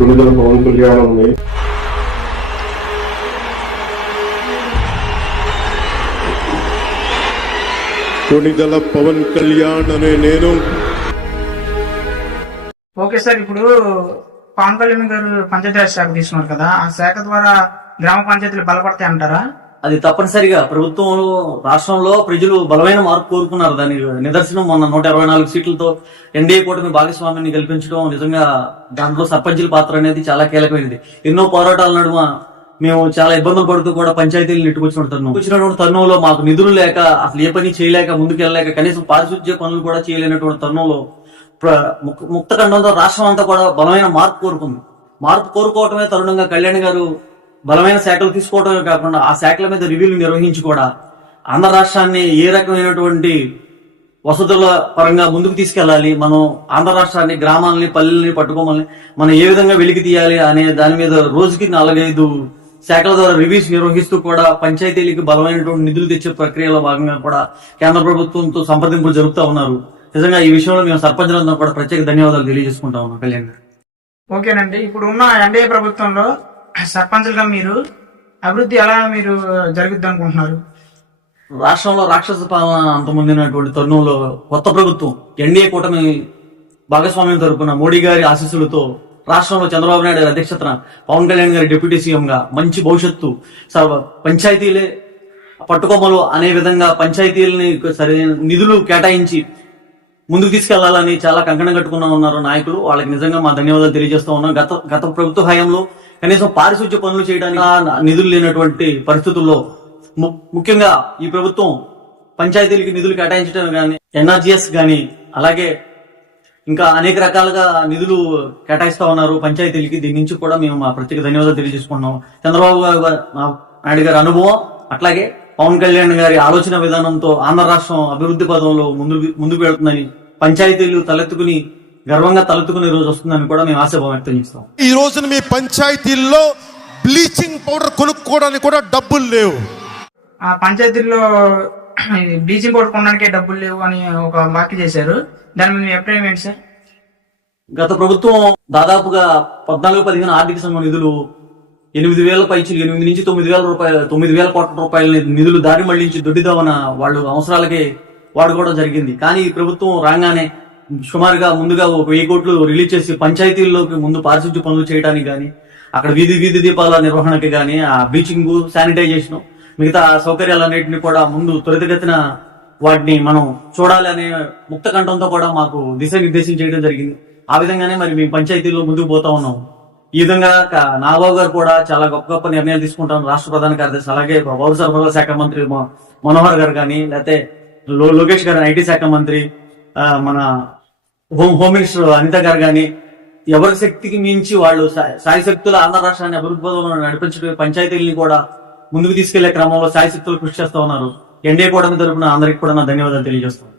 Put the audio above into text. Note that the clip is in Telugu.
విడుదల పవన్ కళ్యాణ్ని కొణిదల పవన్ కళ్యాణ్ అనే నేను. ఓకే సార్ ఇప్పుడు పవన్ కళ్యాణ్ గారు పంచాయతీరాజ్ శాఖ తీసుకున్నారు కదా. ఆ శాఖ ద్వారా గ్రామ పంచాయతీలు బలపడతాయి అంటారా? అది తప్పనిసరిగా ప్రభుత్వం రాష్ట్రంలో ప్రజలు బలమైన మార్పు కోరుకున్నారు. దాని నిదర్శనం మొన్న నూట ఇరవై నాలుగు సీట్లతో ఎన్డీఏ కూటమి భాగస్వామ్యాన్ని గెలిపించడం నిజంగా దాంట్లో సర్పంచుల పాత్ర అనేది చాలా కీలకమైనది. ఎన్నో పోరాటాల నడుమ మేము చాలా ఇబ్బందులు పడుతూ కూడా పంచాయతీలు నెట్టుకొచ్చిన తరుణం. వచ్చినటువంటి తరుణంలో మాకు నిధులు లేక అసలు ఏ పని చేయలేక ముందుకెళ్ళలేక కనీసం పారిశుద్ధ్య పనులు కూడా చేయలేనటువంటి తరుణంలో ప్ర- ముక్- ముక్తఖండంతో రాష్ట్రం అంతా కూడా బలమైన మార్పు కోరుకుంది. మార్పు కోరుకోవటమే తరుణంగా కళ్యాణ్ గారు బలమైన శాఖలు తీసుకోవటమే కాకుండా ఆ శాఖల మీద రివ్యూలు నిర్వహించి కూడా ఆంధ్ర రాష్ట్రాన్ని ఏ రకమైనటువంటి వసతుల పరంగా ముందుకు తీసుకెళ్ళాలి మనం ఆంధ్ర రాష్ట్రాన్ని గ్రామాలని పల్లెల్ని పట్టుకోమని మనం ఏ విధంగా వెలికి తీయాలి అనే దాని మీద రోజుకి నాలుగైదు శాఖల ద్వారా రివ్యూస్ నిర్వహిస్తూ కూడా పంచాయతీలకు బలమైనటువంటి నిధులు తెచ్చే ప్రక్రియలో భాగంగా కూడా కేంద్ర ప్రభుత్వంతో సంప్రదింపులు జరుపుతా ఉన్నారు. నిజంగా ఈ విషయంలో మేము సర్పంచులందరూ కూడా ప్రత్యేక ధన్యవాదాలు తెలియజేసుకుంటా ఉన్నాం. కళ్యాణ్ గారు. ఓకేనండి. ఇప్పుడు ఉన్న ఎన్డీఏ ప్రభుత్వంలో సర్పంచులుగా మీరు అభివృద్ధి ఎలా మీరు జరుగుద్ది అనుకుంటున్నారు రాష్ట్రంలో రాక్షస పాలన అంతమందినటువంటి తరుణంలో కొత్త ప్రభుత్వం ఎన్డీఏ కూటమి భాగస్వామ్యం తరపున మోడీ గారి ఆశీస్సులతో రాష్ట్రంలో చంద్రబాబు నాయుడు గారి అధ్యక్షతన పవన్ కళ్యాణ్ గారి డిప్యూటీ సీఎం గా మంచి భవిష్యత్తు సర్వ పంచాయతీలే పట్టుకొమ్మలు అనే విధంగా పంచాయతీలని సరైన నిధులు కేటాయించి ముందుకు తీసుకెళ్ళాలని చాలా కంకణం కట్టుకున్నా ఉన్నారు నాయకులు. వాళ్ళకి నిజంగా మా ధన్యవాదాలు తెలియజేస్తా ఉన్నాం. గత గత ప్రభుత్వ హయాంలో కనీసం పారిశుద్ధ్య పనులు చేయడానికి నిధులు లేనటువంటి పరిస్థితుల్లో ము- ముఖ్యంగా ఈ ప్రభుత్వం పంచాయతీలకి నిధులు కేటాయించడం కానీ ఎన్ఆర్జీఎస్ కానీ అలాగే ఇంకా అనేక రకాలుగా నిధులు కేటాయిస్తా ఉన్నారు పంచాయతీలకి. దీని నుంచి కూడా మేము మా ప్రత్యేక ధన్యవాదాలు తెలియజేసుకుంటున్నాం. చంద్రబాబు గారు- నాయుడు గారి అనుభవం అట్లాగే పవన్ కళ్యాణ్ గారి ఆలోచన విధానంతో ఆంధ్ర రాష్ట్రం అభివృద్ధి పదంలో ముందు ముందుకు వెళుతుందని పంచాయతీలు తలెత్తుకుని గర్వంగా తలెత్తుకునే రోజు వస్తుందని కూడా మేము ఆశాభావం వ్యక్తం చేస్తాం. ఈ రోజున మీ పంచాయతీల్లో బ్లీచింగ్ పౌడర్ కొనుక్కోవడానికి కూడా డబ్బులు లేవు. ఆ పంచాయతీల్లో బ్లీచింగ్ పౌడర్ కొనడానికే డబ్బులు లేవు అని ఒక వ్యాఖ్య చేశారు. దాని మీద మీ అభిప్రాయం ఏంటి సార్? గత ప్రభుత్వం దాదాపుగా పద్నాలుగు పదిహేను ఆర్థిక సంఘం నిధులు ఎనిమిది వేల పైచీలు ఎనిమిది నుంచి తొమ్మిది వేల రూపాయలు తొమ్మిది వేల కోట్ల రూపాయల నిధులు దారి మళ్ళించి దొడ్డిదామన వాళ్ళు అవసరాలకే వాడుకోవడం జరిగింది. కానీ ఈ ప్రభుత్వం రాగానే సుమారుగా ముందుగా ఒక వెయ్యి కోట్లు రిలీజ్ చేసి పంచాయతీల్లోకి ముందు పారిశుద్ధ్య పనులు చేయడానికి కానీ అక్కడ వీధి వీధి దీపాల నిర్వహణకి కానీ ఆ బ్లీచింగ్ శానిటైజేషన్ మిగతా సౌకర్యాలన్నింటినీ కూడా ముందు త్వరితగతిన వాటిని మనం చూడాలి అనే ముక్త కంఠంతో కూడా మాకు దిశానిర్దేశం చేయడం జరిగింది. ఆ విధంగానే మరి మేము పంచాయతీల్లో ముందుకు పోతా ఉన్నాం. ఈ విధంగా నాగబాబు గారు కూడా చాలా గొప్ప గొప్ప నిర్ణయాలు తీసుకుంటాం రాష్ట్ర ప్రధాన కార్యదర్శి అలాగే పౌర సరఫరాల శాఖ మంత్రి మనోహర్ గారు కానీ లేకపోతే లోకేష్ గారు ఐటీ శాఖ మంత్రి మన హోమ్ హోమ్ మినిస్టర్ అనిత గారు కానీ ఎవరి శక్తికి మించి వాళ్ళు సా- ఆంధ్ర రాష్ట్రాన్ని అభివృద్ధి పదంలో నడిపించడం పంచాయతీల్ని కూడా ముందుకు తీసుకెళ్ళే క్రమంలో సాయి శక్తులు కృషి చేస్తా ఉన్నారు. ఎన్డీఏ కూటమి తరపున అందరికి కూడా నా ధన్యవాదాలు తెలియజేస్తాను